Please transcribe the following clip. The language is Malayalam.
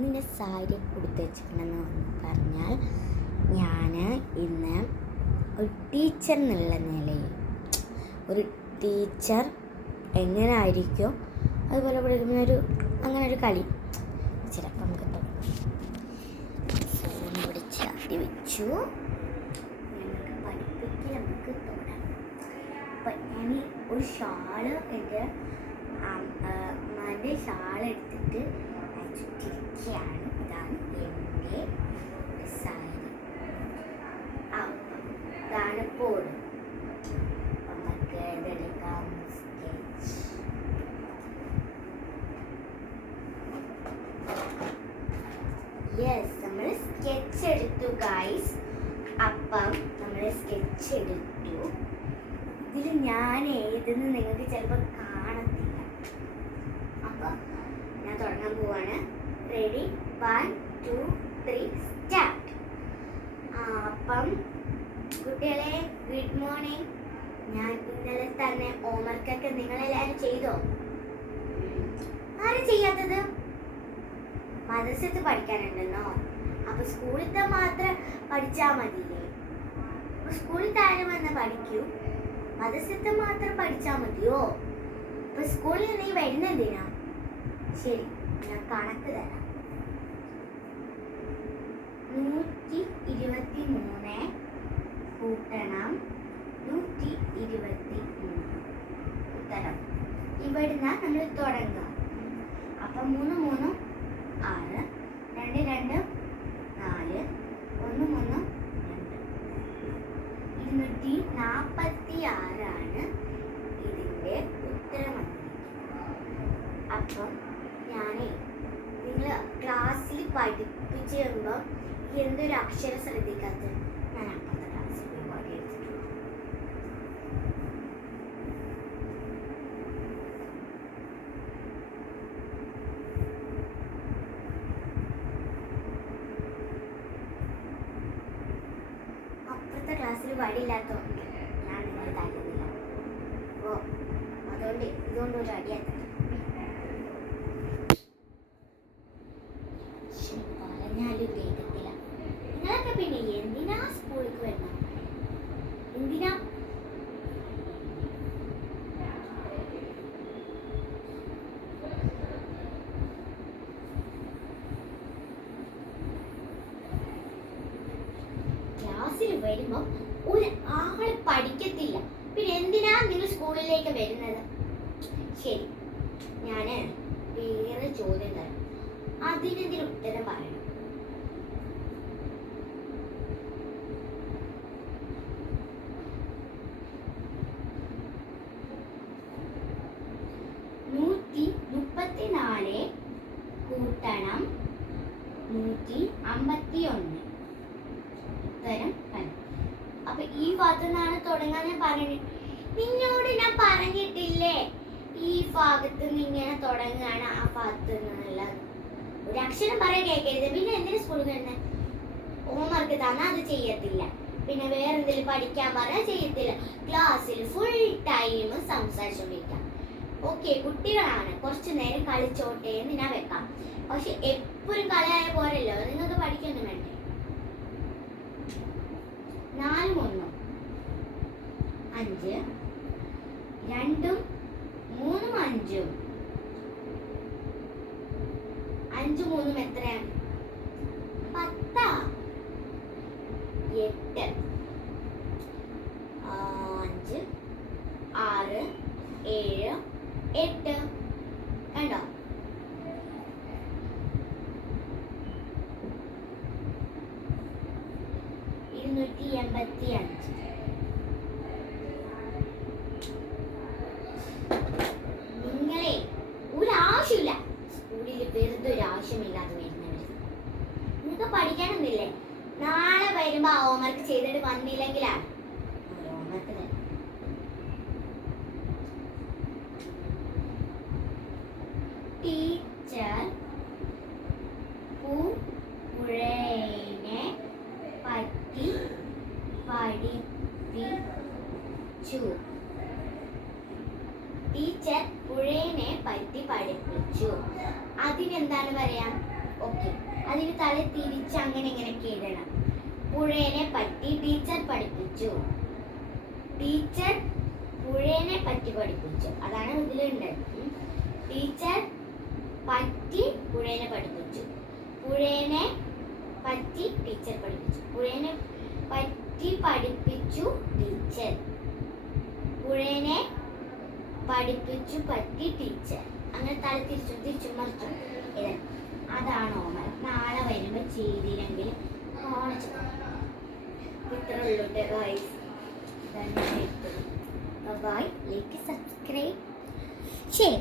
നിന്നെ സാരി കൊടുത്ത് വെച്ചിട്ടുണ്ടെന്ന് പറഞ്ഞാൽ ഞാൻ ഇന്ന് ഒരു ടീച്ചർ എന്നുള്ള നിലയിൽ ഒരു ടീച്ചർ എങ്ങനെ ആയിരിക്കും അതുപോലെ പഠിക്കുന്നൊരു അങ്ങനെ ഒരു കളി ചിലപ്പോൾ നമുക്ക് ഫോൺ പിടിച്ച് അടി വെച്ചു ഞങ്ങൾക്ക് പഠിപ്പിക്കൽ നമുക്ക് തുടങ്ങാം. അപ്പം ഞാൻ ഒരു ഷാള് എൻ്റെ അമ്മേൻ്റെ ഷാൾ എടുത്തിട്ട് ചുറ്റിരിക്കുകയാണ്. ഇതാണ് എൻ്റെ സാരി. ഇതാണ് ബോർഡ്. നമുക്ക് ഇതെടുക്കാം. സ്കെച്ച് യെസ്, നമ്മൾ സ്കെച്ച് എടുത്തു ഗൈസ്. അപ്പം നമ്മൾ സ്കെച്ച് എടുത്തു. ഇതിൽ ഞാൻ എഴുതുന്ന നിങ്ങൾക്ക് ചിലപ്പോൾ കാണത്തില്ല. അപ്പം ഞാൻ തുടങ്ങാൻ പോവാണ്. Ready, 1 2 3 start. അപ്പം കുട്ടികളെ ഗുഡ് മോർണിംഗ്. ഞാൻ ഇന്നലെ തന്നെ ഹോംവർക്കൊക്കെ നിങ്ങളെല്ലാവരും ചെയ്തോ? ആരും ചെയ്യാത്തത്? മദ്രസത്ത് പഠിക്കാനുണ്ടെന്നോ? അപ്പൊ സ്കൂളിലത്തെ മാത്രം പഠിച്ചാൽ മതിയേ? സ്കൂളിൽ ആരും വന്ന് പഠിക്കൂ, മദ്രസത്തെ മാത്രം പഠിച്ചാൽ മതിയോ? അപ്പൊ സ്കൂളിൽ നീ വരുന്നതിനാ? ശരി, ഞാൻ കണക്ക് തരാം. 123 കൂട്ടണം 123. ഉത്തരം ഇവിടുന്ന് നമ്മൾ തുടങ്ങാം. അപ്പം 3 3 6, 2 2 4, 1 3 2. 246 ഇതിൻ്റെ ഉത്തരം. അപ്പം ഞാനേ നിങ്ങൾ ക്ലാസ്സിൽ പഠിപ്പിച്ച് തരുമ്പോൾ എന്തൊരു അക്ഷരം ശ്രദ്ധിക്കാത്തത് ഞാൻ അപ്പുറത്തെ ക്ലാസ്സിൽ പോയി പാടിയെടുത്തിട്ടുണ്ട്. അപ്പുറത്തെ ക്ലാസ്സിൽ വടിയില്ലാത്തതുകൊണ്ട് ഞാൻ നിങ്ങൾ തല്ലുന്നില്ല. അപ്പോൾ ഇതുകൊണ്ട് ഒരു അടിയാത്ത പറഞ്ഞാലും കേൾക്കത്തില്ല. നിങ്ങളൊക്കെ പിന്നെ എന്തിനാ സ്കൂളിൽ വരണം? എന്തിനാ? ക്ലാസ്സിൽ വരുമ്പോ ഒരാള് പഠിക്കത്തില്ല. പിന്നെ എന്തിനാ നിങ്ങൾ സ്കൂളിലേക്ക് വരുന്നത്? ശരി, ഞാന് വേറെ ചോദ്യം തരാം. അതിനെന്തിനും ഉത്തരം പറയണം. കൂട്ടണം 151. ഉത്തരം 10. അപ്പൊ ഈ ഭാഗത്തു നിന്നാണ് തുടങ്ങാൻ ഞാൻ പറഞ്ഞത്. നിന്നോട് ഞാൻ പറഞ്ഞിട്ടില്ലേ ഈ ഭാഗത്ത് നിന്ന് ഇങ്ങനെ തുടങ്ങുകയാണ് ആ ഭാഗത്ത് നിന്നുള്ളത്? ഒരു അക്ഷരം പറയാൻ കേൾക്കരുത്. പിന്നെ എന്തിനു സ്കൂളിൽ വരുന്നത്? ഹോംവർക്ക് തന്നാൽ അത് ചെയ്യത്തില്ല. പിന്നെ വേറെ എന്തെങ്കിലും പഠിക്കാൻ പറഞ്ഞാൽ ചെയ്യത്തില്ല. ക്ലാസ്സിൽ ഫുൾ ടൈം സംസാരിച്ചുകൊണ്ടിരിക്കാം. ഓക്കെ, കുട്ടികളാണ്, കുറച്ചു നേരം കളിച്ചോട്ടെ എന്ന് ഞാൻ വെക്കാം. പക്ഷെ എപ്പോഴും കളിയായ പോരല്ലോ, നിങ്ങൾക്ക് പഠിക്കൊന്നും വേണ്ടേ? 4 3 5, 2 3 5, 5 3 എത്രയാണ്? 10. 8 5 6 7 8. കണ്ടോ? നിങ്ങളെ ഒരാവശ്യമില്ല സ്കൂളിൽ, വെറുതെ ഒരു ആവശ്യമില്ലാതെ വരുന്നവർ. നിങ്ങൾക്ക് പഠിക്കാനൊന്നുമില്ലേ? നാളെ വരുമ്പോ ഹോംവർക്ക് ചെയ്തിട്ട് വന്നില്ലെങ്കിലാണ് ഹോംവർക്ക് തന്നെ. ടീച്ചർ പുഴയെ പറ്റി പഠിപ്പിച്ചു. ടീച്ചർ പുഴയെ പറ്റി പഠിപ്പിച്ചു. അതിനെന്താണ് പറയാം? ഓക്കെ, അതിന് തല തിരിച്ച് അങ്ങനെ ഇങ്ങനെയൊക്കെ എഴുതണം. പുഴേനെ പറ്റി ടീച്ചർ പഠിപ്പിച്ചു. ടീച്ചർ പുഴേനെ പറ്റി പഠിപ്പിച്ചു. അതാണ് ഇതിലുണ്ട്. ടീച്ചർ പറ്റി പുഴേനെ പഠിപ്പിച്ചു. പുഴേനെ പറ്റി ടീച്ചർ പഠിപ്പിച്ചു. പുഴേനെ പറ്റി പഠിപ്പിച്ചു ടീച്ചർ. പുഴേനെ പഠിപ്പിച്ചു പറ്റി ടീച്ചർ. അങ്ങനെ തല തിരിച്ചും മറിച്ചും ഇതാണ്. അതാണ് ഓമന. നാളെ വരുമ്പോൾ ചെയ്തില്ലെങ്കിൽ ഇത്ര ഉള്ളൂട്ടെ ഗൈസ്. ബൈ. ലൈക്ക് സബ്സ്ക്രൈബ് ചെയ്യ്.